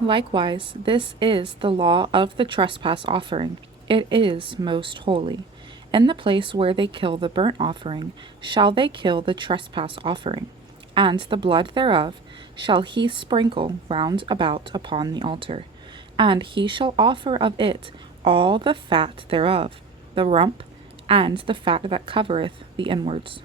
Likewise, this is the law of the trespass offering. It is most holy. In the place where they kill the burnt offering, shall they kill the trespass offering, and the blood thereof shall he sprinkle round about upon the altar. And he shall offer of it all the fat thereof, the rump, and the fat that covereth the inwards,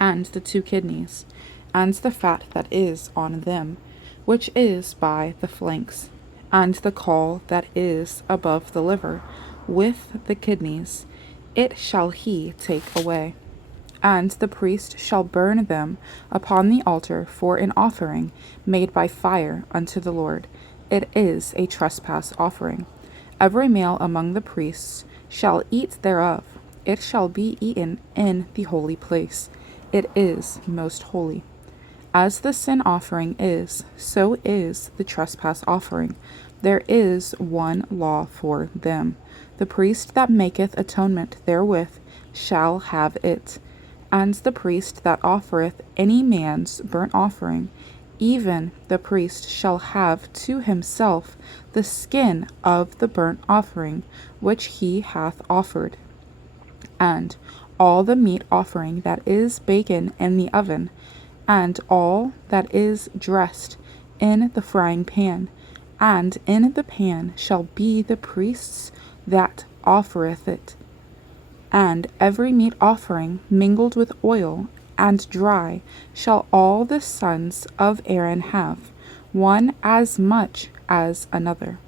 and the 2 kidneys, and the fat that is on them, which is by the flanks, and the caul that is above the liver, with the kidneys, it shall he take away. And the priest shall burn them upon the altar for an offering made by fire unto the Lord. It is a trespass offering. Every male among the priests shall eat thereof. It shall be eaten in the holy place. It is most holy. As the sin offering is, so is the trespass offering. There is one law for them. The priest that maketh atonement therewith shall have it. And the priest that offereth any man's burnt offering, even the priest shall have to himself the skin of the burnt offering which he hath offered, and all the meat offering that is baken in the oven, and all that is dressed in the frying pan, and in the pan shall be the priest's that offereth it. And every meat offering mingled with oil and dry shall all the sons of Aaron have, one as much as another.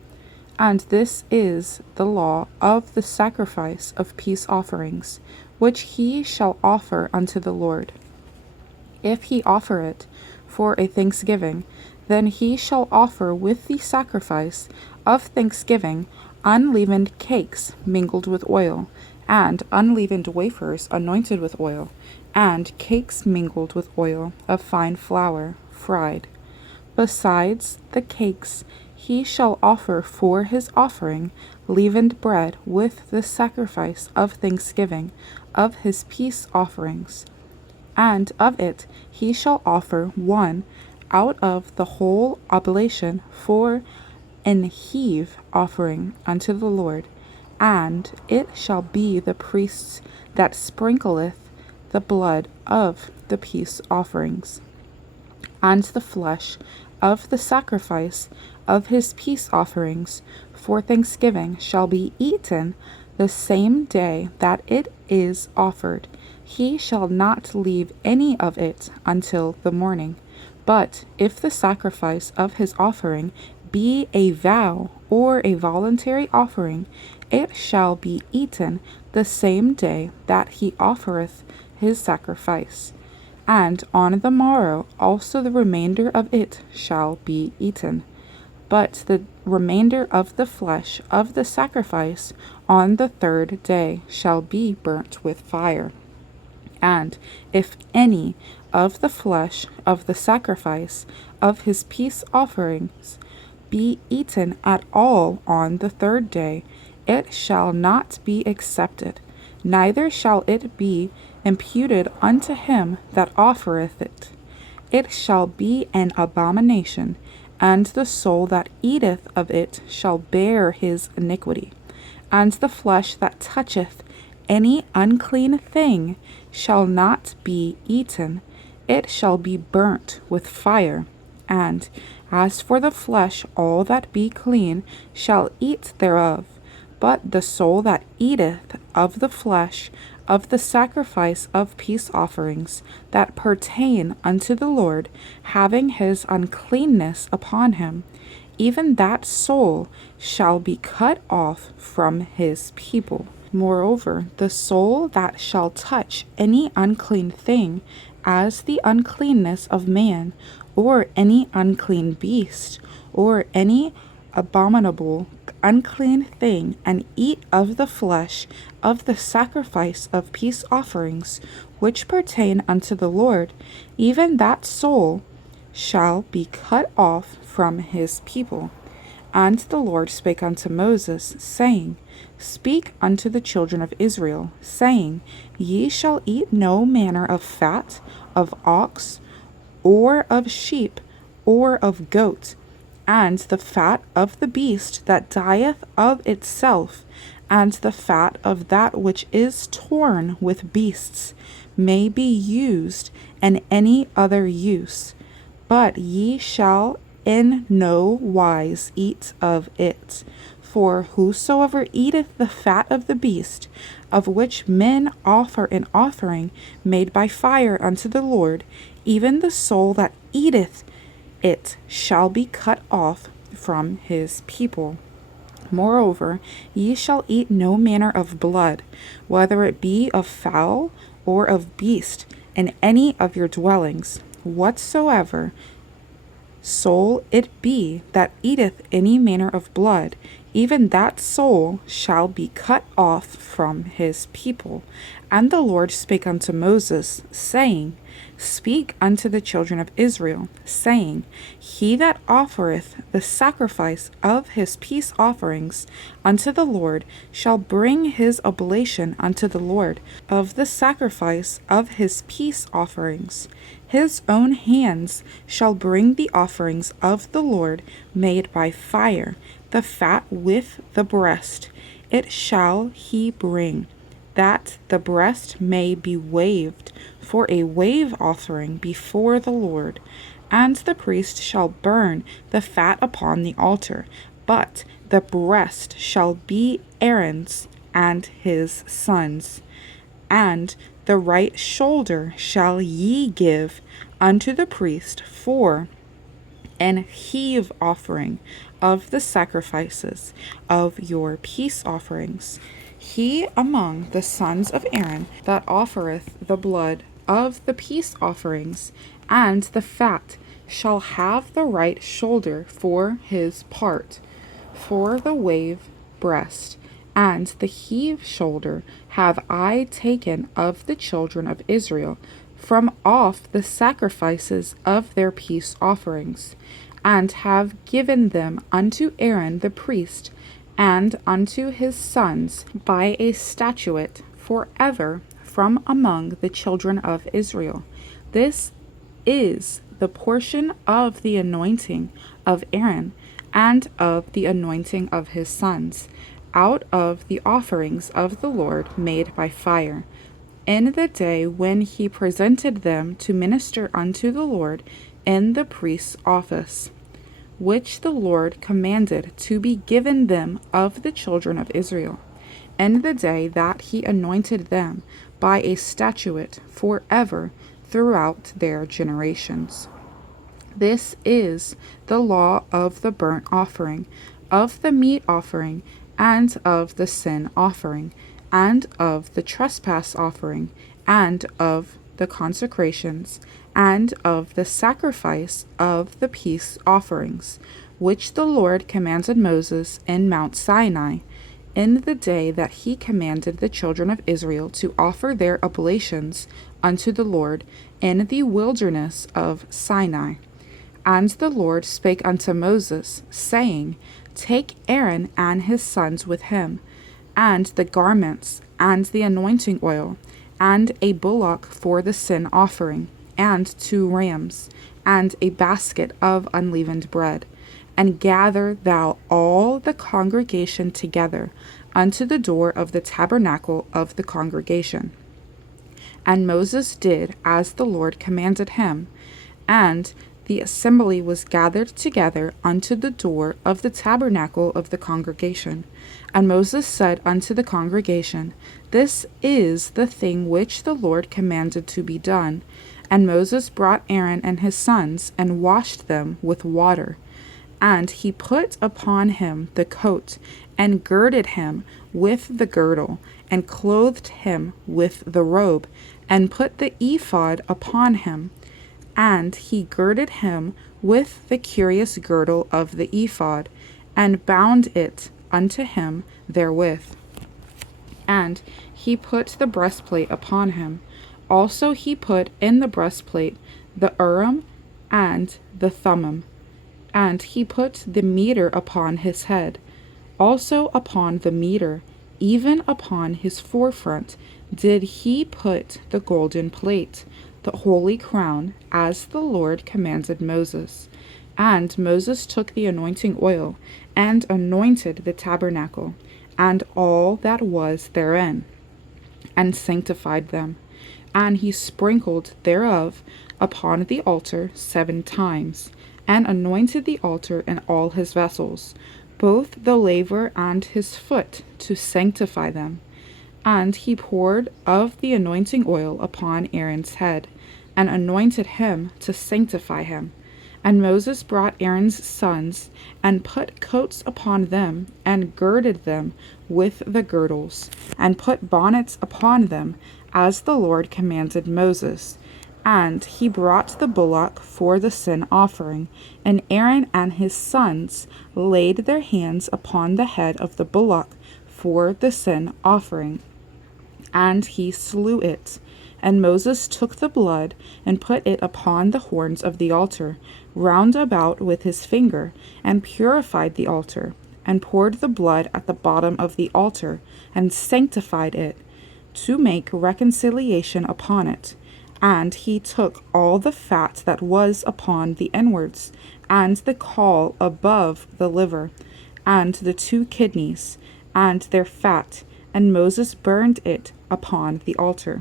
And this is the law of the sacrifice of peace offerings, which he shall offer unto the Lord. If he offer it for a thanksgiving, then he shall offer with the sacrifice of thanksgiving unleavened cakes mingled with oil, and unleavened wafers anointed with oil, and cakes mingled with oil of fine flour, fried. Besides the cakes, he shall offer for his offering leavened bread with the sacrifice of thanksgiving of his peace offerings. And of it he shall offer one out of the whole oblation for an heave offering unto the Lord, and it shall be the priest's that sprinkleth the blood of the peace offerings. And the flesh of the sacrifice of his peace offerings for thanksgiving shall be eaten the same day that it is offered. He shall not leave any of it until the morning. But if the sacrifice of his offering be a vow or a voluntary offering, it shall be eaten the same day that he offereth his sacrifice. And on the morrow also the remainder of it shall be eaten. But the remainder of the flesh of the sacrifice on the 3rd day shall be burnt with fire. And if any of the flesh of the sacrifice of his peace offerings be eaten at all on the 3rd day, it shall not be accepted, neither shall it be imputed unto him that offereth it. It shall be an abomination, and the soul that eateth of it shall bear his iniquity. And the flesh that toucheth any unclean thing shall not be eaten, it shall be burnt with fire. And as for the flesh, all that be clean shall eat thereof. But the soul that eateth of the flesh of the sacrifice of peace offerings that pertain unto the Lord, having his uncleanness upon him, even that soul shall be cut off from his people. Moreover, the soul that shall touch any unclean thing, as the uncleanness of man, or any unclean beast, or any abominable unclean thing, and eat of the flesh of the sacrifice of peace offerings, which pertain unto the Lord, even that soul shall be cut off from his people. And the Lord spake unto Moses, saying, Speak unto the children of Israel, saying, Ye shall eat no manner of fat of ox, or of sheep, or of goat, and the fat of the beast that dieth of itself, and the fat of that which is torn with beasts, may be used in any other use, but ye shall in no wise eat of it. For whosoever eateth the fat of the beast, of which men offer an offering made by fire unto the Lord, even the soul that eateth it shall be cut off from his people. Moreover, ye shall eat no manner of blood, whether it be of fowl or of beast, in any of your dwellings. Whatsoever soul it be that eateth any manner of blood, even that soul shall be cut off from his people. And the Lord spake unto Moses, saying, Speak unto the children of Israel, saying, He that offereth the sacrifice of his peace offerings unto the Lord shall bring his oblation unto the Lord of the sacrifice of his peace offerings. His own hands shall bring the offerings of the Lord made by fire, the fat with the breast. It shall he bring, that the breast may be waved for a wave offering before the Lord. And the priest shall burn the fat upon the altar, but the breast shall be Aaron's and his sons'. And the right shoulder shall ye give unto the priest for an heave offering of the sacrifices of your peace offerings. He among the sons of Aaron that offereth the blood of the peace offerings and the fat shall have the right shoulder for his part, for the wave breast, and the heave shoulder have I taken of the children of Israel from off the sacrifices of their peace offerings, and have given them unto Aaron the priest, and unto his sons by a statute forever from among the children of Israel. This is the portion of the anointing of Aaron and of the anointing of his sons, out of the offerings of the Lord made by fire, in the day when he presented them to minister unto the Lord in the priest's office, which the Lord commanded to be given them of the children of Israel, in the day that he anointed them by a statute forever throughout their generations. This is the law of the burnt offering, of the meat offering, and of the sin offering, and of the trespass offering, and of the consecrations, and of the sacrifice of the peace offerings, which the Lord commanded Moses in Mount Sinai, in the day that he commanded the children of Israel to offer their oblations unto the Lord in the wilderness of Sinai. And the Lord spake unto Moses, saying, Take Aaron and his sons with him, and the garments, and the anointing oil, and a bullock for the sin offering, and 2 rams, and a basket of unleavened bread. And gather thou all the congregation together unto the door of the tabernacle of the congregation. And Moses did as the Lord commanded him, and the assembly was gathered together unto the door of the tabernacle of the congregation. And Moses said unto the congregation, This is the thing which the Lord commanded to be done. And Moses brought Aaron and his sons, and washed them with water. And he put upon him the coat, and girded him with the girdle, and clothed him with the robe, and put the ephod upon him. And he girded him with the curious girdle of the ephod, and bound it unto him therewith. And he put the breastplate upon him. Also he put in the breastplate the Urim and the Thummim. And he put the meter upon his head. Also upon the meter, even upon his forefront, did he put the golden plate, the holy crown, as the Lord commanded Moses. And Moses took the anointing oil, and anointed the tabernacle, and all that was therein, and sanctified them. And he sprinkled thereof upon the altar 7 times, and anointed the altar and all his vessels, both the laver and his foot, to sanctify them. And he poured of the anointing oil upon Aaron's head, and anointed him to sanctify him. And Moses brought Aaron's sons, and put coats upon them, and girded them with the girdles, and put bonnets upon them, as the Lord commanded Moses. And he brought the bullock for the sin offering, and Aaron and his sons laid their hands upon the head of the bullock for the sin offering, and he slew it. And Moses took the blood, and put it upon the horns of the altar, round about with his finger, and purified the altar, and poured the blood at the bottom of the altar, and sanctified it, to make reconciliation upon it. And he took all the fat that was upon the inwards, and the caul above the liver, and the 2 kidneys, and their fat, and Moses burned it upon the altar.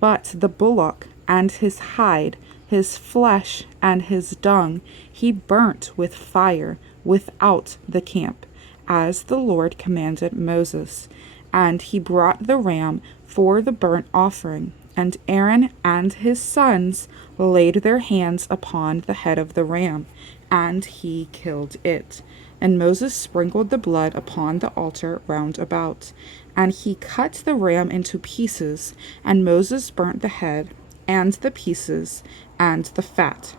But the bullock and his hide, his flesh and his dung, he burnt with fire without the camp, as the Lord commanded Moses. And he brought the ram for the burnt offering, and Aaron and his sons laid their hands upon the head of the ram, and he killed it. And Moses sprinkled the blood upon the altar round about. And he cut the ram into pieces, and Moses burnt the head, and the pieces, and the fat.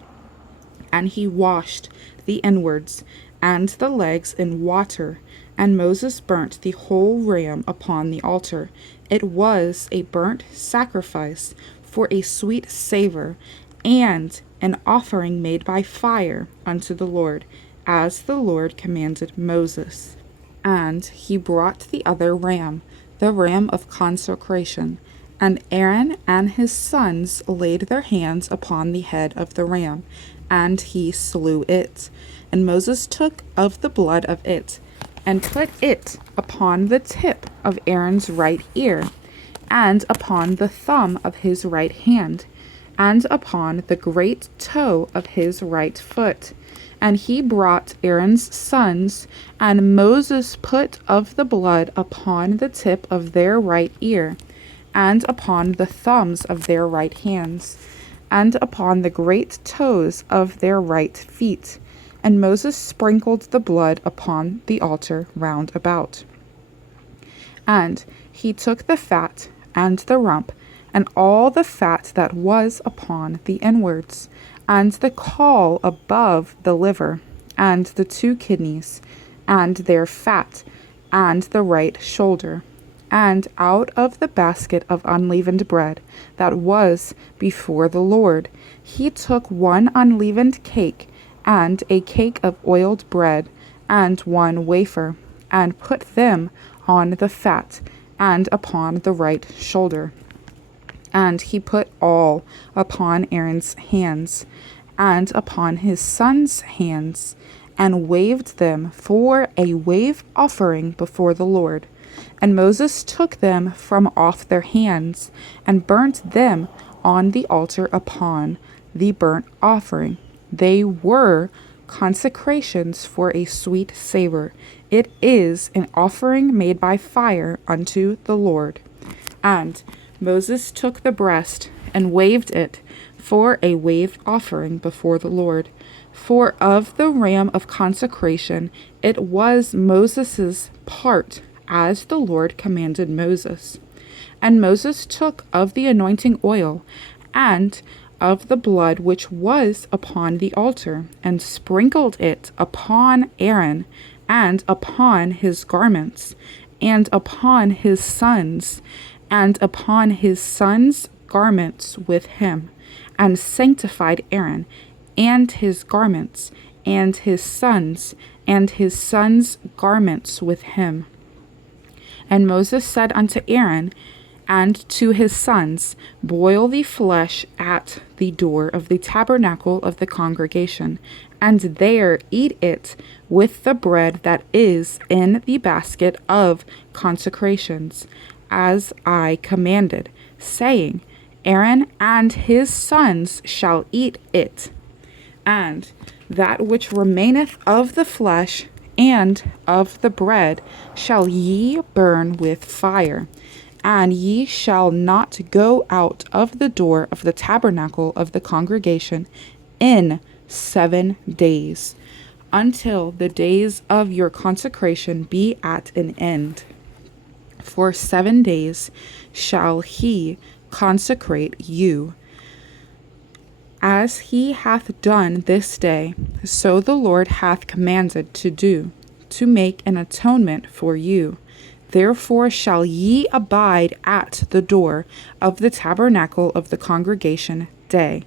And he washed the inwards, and the legs in water, and Moses burnt the whole ram upon the altar. It was a burnt sacrifice for a sweet savor, and an offering made by fire unto the Lord, as the Lord commanded Moses. And he brought the other ram, the ram of consecration, and Aaron and his sons laid their hands upon the head of the ram, and he slew it. And Moses took of the blood of it, and put it upon the tip of Aaron's right ear, and upon the thumb of his right hand, and upon the great toe of his right foot. And he brought Aaron's sons, and Moses put of the blood upon the tip of their right ear, and upon the thumbs of their right hands, and upon the great toes of their right feet. And Moses sprinkled the blood upon the altar round about. And he took the fat and the rump, and all the fat that was upon the inwards, and the caul above the liver, and the 2 kidneys, and their fat, and the right shoulder. And out of the basket of unleavened bread that was before the Lord, he took 1 unleavened cake, and a cake of oiled bread, and 1 wafer, and put them on the fat, and upon the right shoulder. And he put all upon Aaron's hands, and upon his sons' hands, and waved them for a wave offering before the Lord. And Moses took them from off their hands, and burnt them on the altar upon the burnt offering. They were consecrations for a sweet savor. It is an offering made by fire unto the Lord. And Moses took the breast, and waved it for a wave offering before the Lord. For of the ram of consecration it was Moses' part, as the Lord commanded Moses. And Moses took of the anointing oil, and of the blood which was upon the altar, and sprinkled it upon Aaron, and upon his garments, and upon his sons, and upon his sons' garments with him, and sanctified Aaron, and his garments, and his sons' garments with him. And Moses said unto Aaron And to his sons, boil the flesh at the door of the tabernacle of the congregation, and there eat it with the bread that is in the basket of consecrations, as I commanded, saying, Aaron and his sons shall eat it. And that which remaineth of the flesh and of the bread shall ye burn with fire. And ye shall not go out of the door of the tabernacle of the congregation in 7 days, until the days of your consecration be at an end. For 7 days shall he consecrate you. As he hath done this day, so the Lord hath commanded to do, to make an atonement for you. Therefore shall ye abide at the door of the tabernacle of the congregation day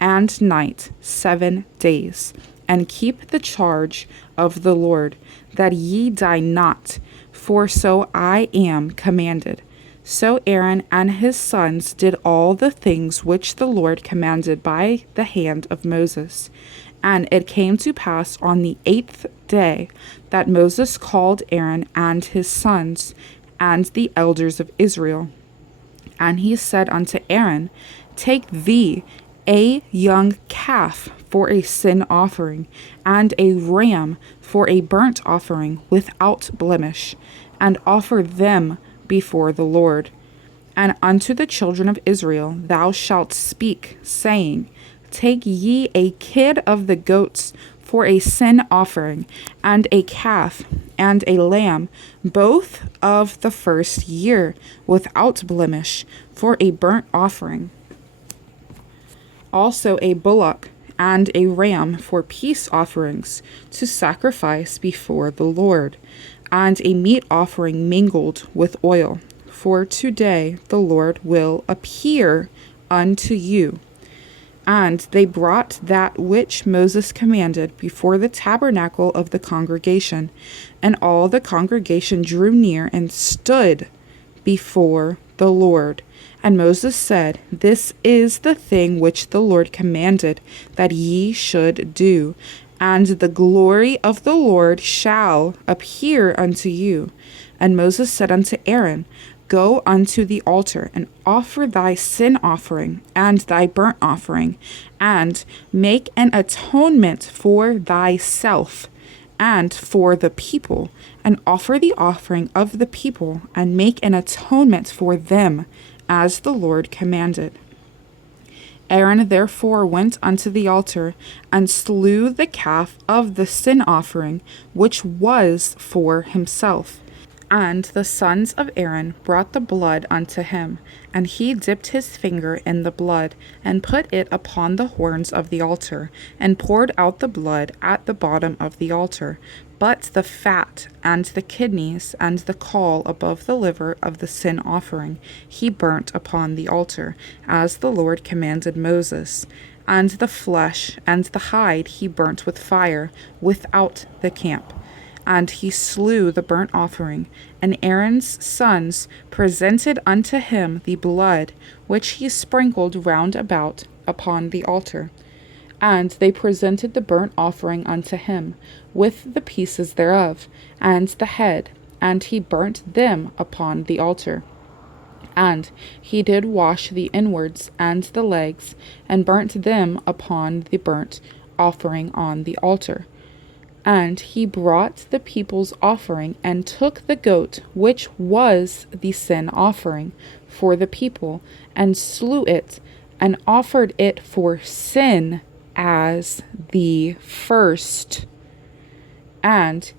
and night 7 days, and keep the charge of the Lord, that ye die not, for so I am commanded. So Aaron and his sons did all the things which the Lord commanded by the hand of Moses. And it came to pass on the 8th day that Moses called Aaron and his sons and the elders of Israel. And he said unto Aaron, Take thee a young calf for a sin offering, and a ram for a burnt offering without blemish, and offer them before the Lord. And unto the children of Israel thou shalt speak, saying, Take ye a kid of the goats for a sin offering, and a calf, and a lamb, both of the first year, without blemish, for a burnt offering. Also a bullock and a ram for peace offerings, to sacrifice before the Lord, and a meat offering mingled with oil. For today the Lord will appear unto you. And they brought that which Moses commanded before the tabernacle of the congregation. And all the congregation drew near and stood before the Lord. And Moses said, This is the thing which the Lord commanded that ye should do. And the glory of the Lord shall appear unto you. And Moses said unto Aaron, Go unto the altar, and offer thy sin offering and thy burnt offering, and make an atonement for thyself and for the people, and offer the offering of the people, and make an atonement for them, as the Lord commanded. Aaron therefore went unto the altar, and slew the calf of the sin offering, which was for himself. And the sons of Aaron brought the blood unto him, and he dipped his finger in the blood, and put it upon the horns of the altar, and poured out the blood at the bottom of the altar. But the fat, and the kidneys, and the caul above the liver of the sin offering, he burnt upon the altar, as the Lord commanded Moses. And the flesh and the hide he burnt with fire without the camp. And he slew the burnt offering, and Aaron's sons presented unto him the blood, which he sprinkled round about upon the altar. And they presented the burnt offering unto him, with the pieces thereof, and the head, and he burnt them upon the altar. And he did wash the inwards and the legs, and burnt them upon the burnt offering on the altar. And he brought the people's offering, and took the goat, which was the sin offering for the people, and slew it, and offered it for sin as the first. And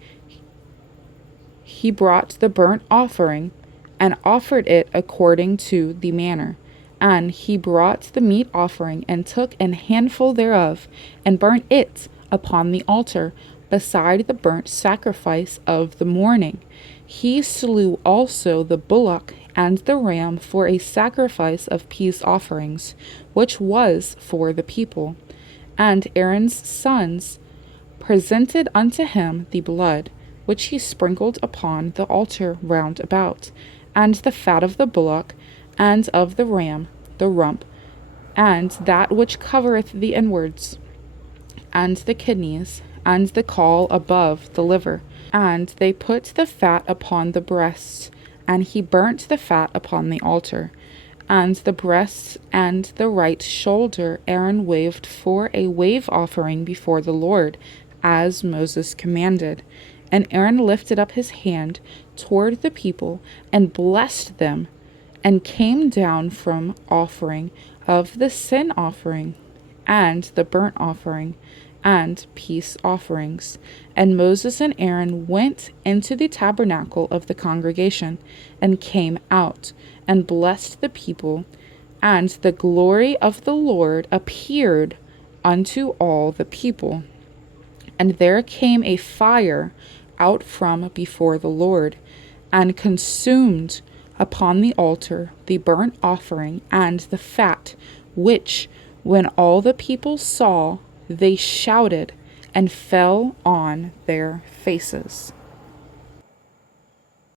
he brought the burnt offering, and offered it according to the manner. And he brought the meat offering, and took an handful thereof, and burnt it upon the altar, beside the burnt sacrifice of the morning. He slew also the bullock and the ram for a sacrifice of peace offerings, which was for the people. And Aaron's sons presented unto him the blood, which he sprinkled upon the altar round about, and the fat of the bullock, and of the ram the rump, and that which covereth the inwards, and the kidneys, and the caul above the liver. And they put the fat upon the breasts, and he burnt the fat upon the altar. And the breast and the right shoulder Aaron waved for a wave offering before the Lord, as Moses commanded. And Aaron lifted up his hand toward the people and blessed them, and came down from offering of the sin offering and the burnt offering and peace offerings. And Moses and Aaron went into the tabernacle of the congregation, and came out, and blessed the people. And the glory of the Lord appeared unto all the people. And there came a fire out from before the Lord, and consumed upon the altar the burnt offering and the fat, which, when all the people saw, they shouted and fell on their faces.